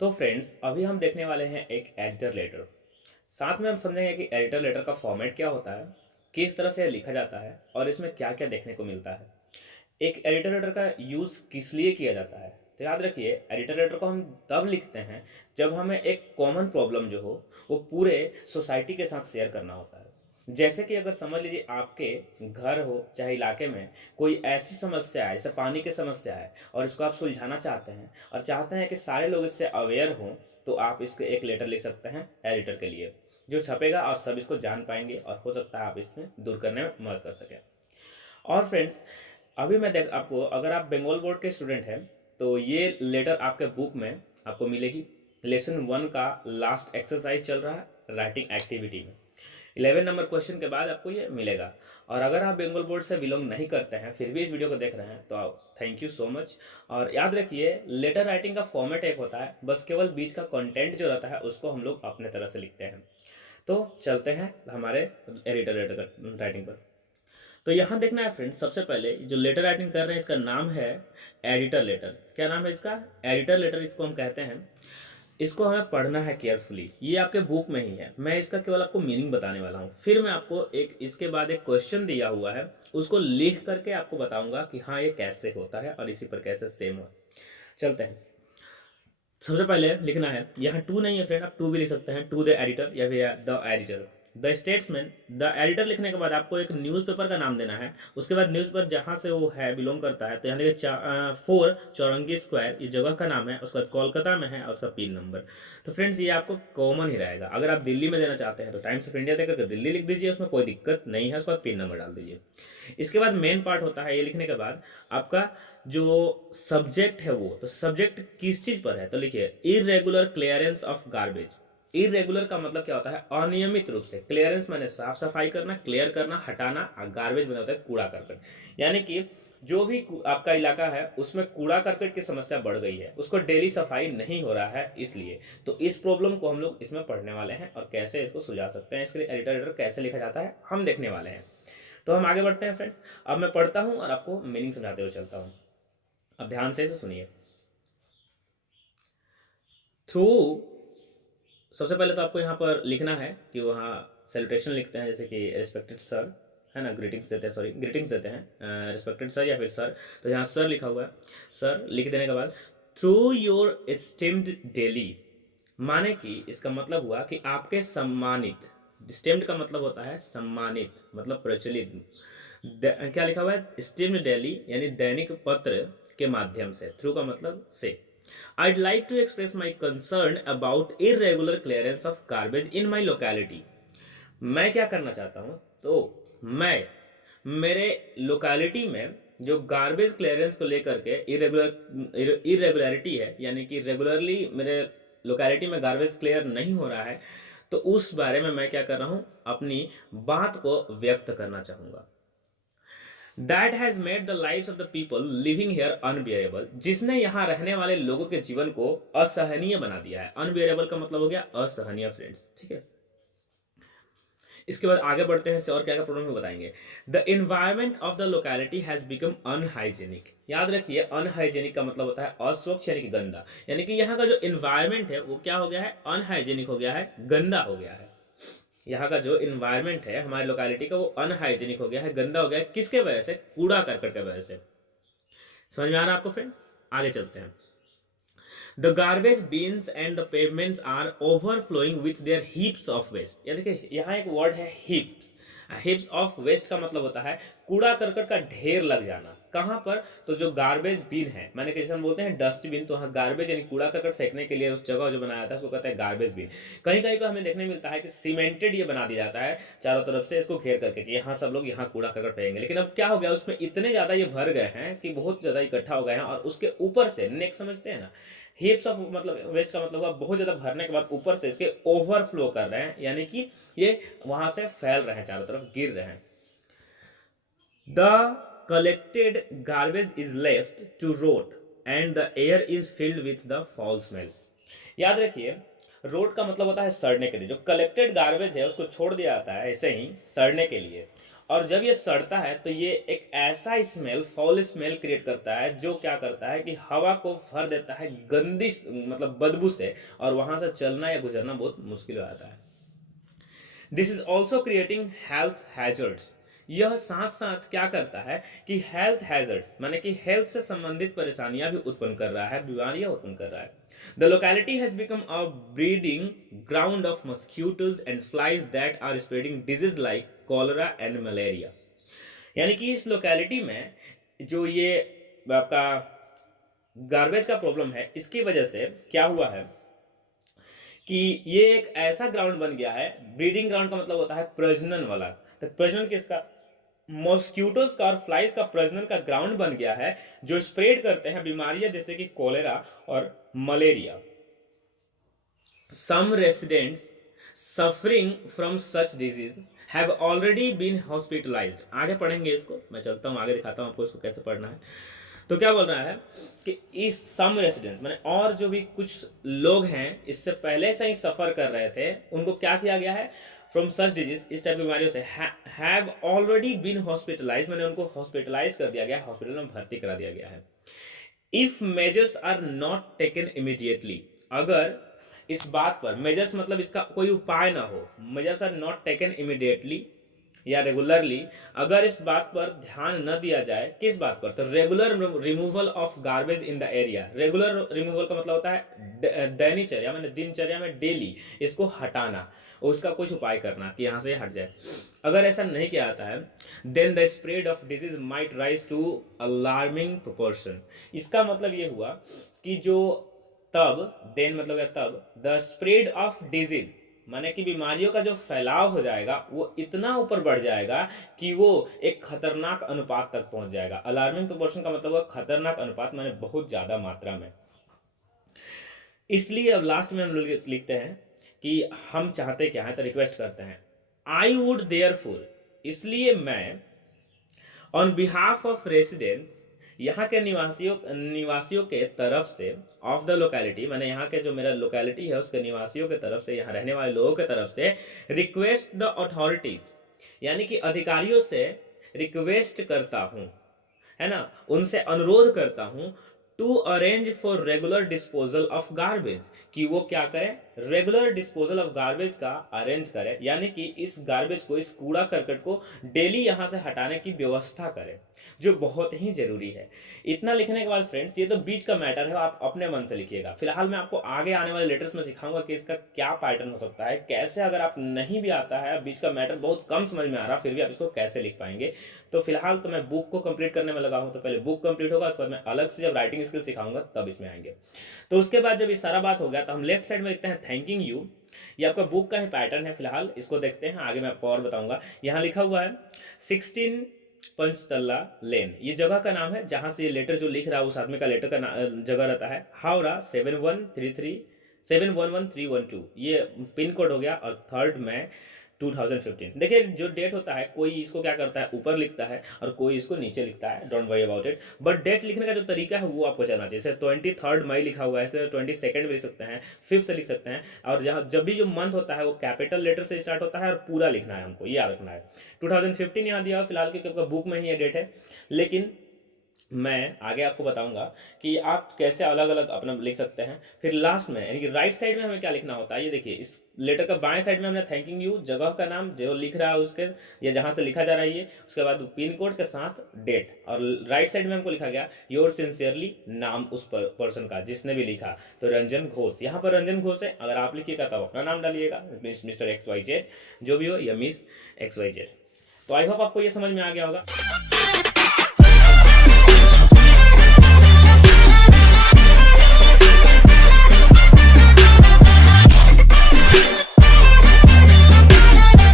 तो फ्रेंड्स अभी हम देखने वाले हैं एक एडिटर लेटर। साथ में हम समझेंगे कि एडिटर लेटर का फॉर्मेट क्या होता है, किस तरह से लिखा जाता है और इसमें क्या क्या देखने को मिलता है। एक एडिटर लेटर का यूज़ किस लिए किया जाता है। तो याद रखिए, एडिटर लेटर को हम तब लिखते हैं जब हमें एक कॉमन प्रॉब्लम जो हो वो पूरे सोसाइटी के साथ शेयर करना होता है। जैसे कि अगर समझ लीजिए आपके घर हो चाहे इलाके में कोई ऐसी समस्या है, जैसे पानी की समस्या है और इसको आप सुलझाना चाहते हैं और चाहते हैं कि सारे लोग इससे अवेयर हों, तो आप इसको एक लेटर लिख सकते हैं एडिटर के लिए, जो छपेगा और सब इसको जान पाएंगे और हो सकता है आप इसमें दूर करने में मदद कर सकें। और फ्रेंड्स अभी मैं देख आपको, अगर आप बंगाल बोर्ड के स्टूडेंट हैं तो ये लेटर आपके बुक में आपको मिलेगी। लेसन 1 का लास्ट एक्सरसाइज चल रहा है राइटिंग एक्टिविटी में। 11 नंबर क्वेश्चन के बाद आपको ये मिलेगा। और अगर आप बंगाल बोर्ड से बिलोंग नहीं करते हैं फिर भी इस वीडियो को देख रहे हैं तो आप थैंक यू सो मच। और याद रखिए, लेटर राइटिंग का फॉर्मेट एक होता है, बस केवल बीच का कंटेंट जो रहता है उसको हम लोग अपने तरह से लिखते हैं। तो चलते हैं हमारे एडिटर लेटर राइटिंग पर। तो यहाँ देखना है फ्रेंड्स, सबसे पहले जो लेटर राइटिंग कर रहे हैं इसका नाम है एडिटर लेटर। क्या नाम है इसका? एडिटर लेटर इसको हम कहते हैं। इसको हमें पढ़ना है केयरफुली, ये आपके बुक में ही है। मैं इसका केवल आपको मीनिंग बताने वाला हूँ, फिर मैं आपको एक इसके बाद एक क्वेश्चन दिया हुआ है उसको लिख करके आपको बताऊंगा कि हाँ ये कैसे होता है और इसी पर कैसे सेम हो। चलते हैं। सबसे पहले लिखना है, यहाँ टू नहीं है फ्रेंड, आप टू भी लिख सकते हैं, टू द एडिटर या फिर the editor. The statesman, the editor लिखने के बाद आपको एक न्यूज़पेपर का नाम देना है। उसके बाद न्यूज़पेपर जहाँ से वो है बिलोंग करता है, तो यहाँ देखिए 4 चौरंगी स्क्वायर ये जगह का नाम है। उसके बाद कोलकाता में है और उसका पिन नंबर। तो फ्रेंड्स ये आपको कॉमन ही रहेगा। अगर आप दिल्ली में देना चाहते हैं तो टाइम्स ऑफ इंडिया देकर दिल्ली लिख दीजिए, उसमें कोई दिक्कत नहीं है। उसके बाद पिन नंबर डाल दीजिए। इसके बाद मेन पार्ट होता है, ये लिखने के बाद आपका जो सब्जेक्ट है वो, तो सब्जेक्ट किस चीज पर है तो लिखिए irregular clearance of garbage. Irregular का मतलब क्या होता है? अनियमित रूप से। क्लियरेंस माने साफ सफाई करना, क्लियर करना, हटाना। और गार्बेज माने होता है कूड़ा करकट। यानी कि जो भी आपका इलाका है उसमें कूड़ा करकट की समस्या बढ़ गई है, उसको डेली सफाई नहीं हो रहा है, इसलिए तो इस प्रॉब्लम को हम लोग इसमें पढ़ने वाले हैं और कैसे इसको सुलझा सकते हैं, इसके लिए एडिटर कैसे लिखा जाता है हम देखने वाले हैं। तो हम आगे बढ़ते हैं फ्रेंड्स। अब मैं पढ़ता हूं और आपको मीनिंग समझाते हुए चलता हूं। अब ध्यान से इसे सुनिए। थ्रू, सबसे पहले तो आपको यहाँ पर लिखना है कि वहाँ सेलिब्रेशन लिखते हैं, जैसे कि रिस्पेक्टेड सर, है ना, ग्रीटिंग्स देते हैं, सॉरी ग्रीटिंग्स देते हैं रिस्पेक्टेड सर या फिर सर। तो यहाँ सर लिखा हुआ है। सर लिख देने के बाद थ्रू योर एस्टीम्ड डेली, माने कि इसका मतलब हुआ कि आपके सम्मानित। स्टेम्ड का मतलब होता है सम्मानित, मतलब प्रचलित। क्या लिखा हुआ है? स्टीम्ड डेली यानी दैनिक पत्र के माध्यम से। थ्रू का मतलब से। I'd like to express my concern about irregular clearance of garbage in my locality. मैं क्या करना चाहता हूं, तो मैं मेरे लोकेलिटी में जो गार्बेज क्लियरेंस को लेकर के इरेगुलरिटी है, यानी कि रेगुलरली मेरे लोकेलिटी में गार्बेज क्लियर नहीं हो रहा है, तो उस बारे में मैं क्या कर रहा हूं, अपनी बात को व्यक्त करना चाहूंगा। That has made the lives of the people living here unbearable, जिसने यहाँ रहने वाले लोगों के जीवन को असहनीय बना दिया है। अनबियरेबल का मतलब हो गया असहनीय फ्रेंड्स, ठीक है। इसके बाद आगे बढ़ते हैं, और क्या क्या प्रॉब्लम है बताएंगे। The environment of the locality has become unhygienic. याद रखिए, अनहाइजेनिक का मतलब होता है अस्वच्छ यानी कि गंदा। यानी कि यहाँ का जो एनवायरमेंट है वो क्या हो गया है? अनहाइजेनिक हो गया है, गंदा हो गया है। यहाँ का जो इन्वायरमेंट है हमारे लोकेलिटी का वो अनहाइजेनिक हो गया है, गंदा हो गया है। किसके वजह से? कूड़ा करकट के वजह से। समझ में आ रहा है आपको फ्रेंड्स? आगे चलते हैं। The garbage bins and the pavements are overflowing with their heaps of waste. या देखिए यहाँ एक वर्ड है हिप्स। हिप्स ऑफ वेस्ट का मतलब होता है कूड़ा करकट का ढेर लग जाना। कहां पर? तो जो गार्बेज बिन है, मैंने कैसे हम बोलते हैं डस्टबिन, तो हाँ गार्बेज यानी कूड़ा करकट फेंकने के लिए उस जगह जो बनाया था उसको कहते हैं गार्बेज बिन। कहीं कहीं पर हमें देखने मिलता है कि सीमेंटेड ये बना दिया जाता है चारों तरफ से इसको घेर करके कि यहाँ सब लोग यहाँ कूड़ा करकट फेंकेंगे। लेकिन अब क्या हो गया, उसमें इतने ज्यादा ये भर गए हैं कि बहुत ज्यादा इकट्ठा हो गए हैं, और उसके ऊपर से नेक समझते हैं ना, हीप्स ऑफ मतलब वेस्ट का मतलब बहुत ज्यादा भरने के बाद ऊपर से इसके ओवरफ्लो कर रहे हैं, यानी कि ये वहां से फैल रहे हैं, चारों तरफ गिर रहे हैं। The collected garbage is left to rot and the air is filled with the foul smell. याद रखिए, रोट का मतलब होता है सड़ने के लिए। जो कलेक्टेड गार्बेज है उसको छोड़ दिया जाता है ऐसे ही सड़ने के लिए, और जब ये सड़ता है तो ये एक ऐसा स्मेल, फाउल स्मेल क्रिएट करता है जो क्या करता है कि हवा को भर देता है गंदी मतलब बदबू से, और वहां से चलना या गुजरना बहुत मुश्किल हो जाता है। This is also creating health hazards. यह साथ साथ क्या करता है कि हेल्थ हैजर्ड्स माने कि हेल्थ से संबंधित परेशानियां भी उत्पन्न कर रहा है, बीमारियां उत्पन्न कर रहा है। The locality has become a breeding ground of mosquitoes and flies that are spreading disease like cholera and malaria. यानी कि इस लोकेलिटी में जो ये आपका गार्बेज का प्रॉब्लम है, इसकी वजह से क्या हुआ है कि ये एक ऐसा ग्राउंड बन गया है। ब्रीडिंग ग्राउंड का मतलब होता है प्रजनन वाला, तो प्रजनन किसका? मॉस्क्यूटोस का और फ्लाइज का प्रजनन का ग्राउंड बन गया है, जो स्प्रेड करते हैं बीमारियां जैसे कि कोलेरा और malaria. Some residents suffering from such disease have already been hospitalised. आगे पढ़ेंगे इसको, मैं चलता हूं आगे, दिखाता हूं आपको इसको कैसे पढ़ना है। तो क्या बोल रहा है कि इस सम रेसिडेंट्स माने और जो भी कुछ लोग हैं इससे पहले से ही सफर कर रहे थे, उनको क्या किया गया है? फ्रॉम सच डिजीज, इस टाइप की बीमारियों से, हैव ऑलरेडी बीन हॉस्पिटलाइज, मैंने उनको हॉस्पिटलाइज कर दिया गया, हॉस्पिटल में भर्ती करा दिया गया है। If measures are not taken immediately, अगर इस बात पर, मेजर्स मतलब इसका कोई उपाय ना हो, measures are not taken immediately या रेगुलरली, अगर इस बात पर ध्यान न दिया जाए, किस बात पर? तो regular removal of garbage in the area. Regular removal का मतलब होता है दैनिकचर्या में, दिनचर्या में डेली इसको हटाना, उसका कुछ उपाय करना कि यहाँ से हट जाए। अगर ऐसा नहीं किया जाता है, then the spread of disease might rise to alarming proportion. इसका मतलब ये हुआ कि जो तब, देन मतलब क्या? तब द स्प्रेड ऑफ डिजीज माने कि बीमारियों का जो फैलाव हो जाएगा वो इतना ऊपर बढ़ जाएगा कि वो एक खतरनाक अनुपात तक पहुंच जाएगा। अलार्मिंग प्रोपोर्शन का मतलब है खतरनाक अनुपात, माने बहुत ज्यादा मात्रा में। इसलिए अब लास्ट में हम लोग लिखते हैं कि हम चाहते क्या है, तो रिक्वेस्ट करते हैं, आई वुड देयरफॉर, इसलिए मैं, ऑन बिहाफ ऑफ रेसिडेंट्स, यहाँ के निवासियों के तरफ से, ऑफ द लोकेलिटी माने यहाँ के जो मेरा लोकेलिटी है उसके निवासियों के तरफ से, यहाँ रहने वाले लोगों के तरफ से, रिक्वेस्ट द अथॉरिटीज, यानी कि अधिकारियों से रिक्वेस्ट करता हूं, है ना, उनसे अनुरोध करता हूं, to arrange for regular disposal of garbage, कि वो क्या करें? रेगुलर डिस्पोजल ऑफ गार्बेज का अरेंज करें, यानी कि इस गार्बेज को, इस कूड़ा करकट को डेली यहां से हटाने की व्यवस्था करें, जो बहुत ही जरूरी है। इतना लिखने के बाद फ्रेंड्स, ये तो बीच का मैटर है, आप अपने मन से लिखिएगा। फिलहाल मैं आपको आगे आने वाले लेटर्स में सिखाऊंगा कि इसका क्या पैटर्न हो सकता है, कैसे, अगर आप नहीं भी आता है, बीच का मैटर बहुत कम समझ में आ रहा, फिर भी आप इसको कैसे लिख पाएंगे। तो फिलहाल तो मैं बुक को कंप्लीट करने में लगा हूं, तो पहले बुक कंप्लीट होगा, उसके बाद मैं अलग से जब राइटिंग स्किल सिखाऊंगा तब इसमें आएंगे। तो उसके बाद जब ये सारा बात हो गया तो हम लेफ्ट साइड में लिखते हैं थैंकिंग यू। ये आपका बुक का ही पैटर्न है, फिलहाल इसको देखते हैं, आगे मैं आपको और बताऊंगा। यहाँ लिखा हुआ है 16 पंचतल्ला लेन, ये जगह का नाम है जहां से ये लेटर जो लिख रहा है उस आदमी का लेटर का जगह रहता है। हावड़ा 711312, ये पिन कोड हो गया, और 3 मई 2015। देखिए जो डेट होता है, कोई इसको क्या करता है, ऊपर लिखता है और कोई इसको नीचे लिखता है, don't worry about it, but date लिखने का जो तरीका है वो आपको जानना चाहिए। जैसे 23 मई लिखा हुआ है, 22 भी लिख सकते हैं, 5 लिख सकते हैं, और जहाँ जब भी जो मंथ होता है वो कैपिटल लेटर से स्टार्ट होता है और पूरा लिखना है, हमको याद रखना है। 2015 यहाँ दिया फिलहाल, क्योंकि आपका बुक में ही ये डेट है, लेकिन मैं आगे आपको बताऊंगा कि आप कैसे अलग अलग अपना लिख सकते हैं। फिर लास्ट में, यानी कि राइट साइड में हमें क्या लिखना होता है, ये देखिए, इस लेटर का बाएं साइड में हमने थैंकिंग यू, जगह का नाम जो लिख रहा है उसके, या जहां से लिखा जा रहा है ये, उसके बाद पिन कोड के साथ डेट, और राइट साइड में हमको लिखा गया योर सिंसियरली, नाम उस पर्सन का जिसने भी लिखा, तो रंजन घोष, यहाँ पर रंजन घोष है, अगर आप लिखिएगा तब अपना नाम डालिएगा, मिस्टर XYZ जो भी हो, या मिस XYZ। तो आई होप आपको ये समझ में आ गया होगा।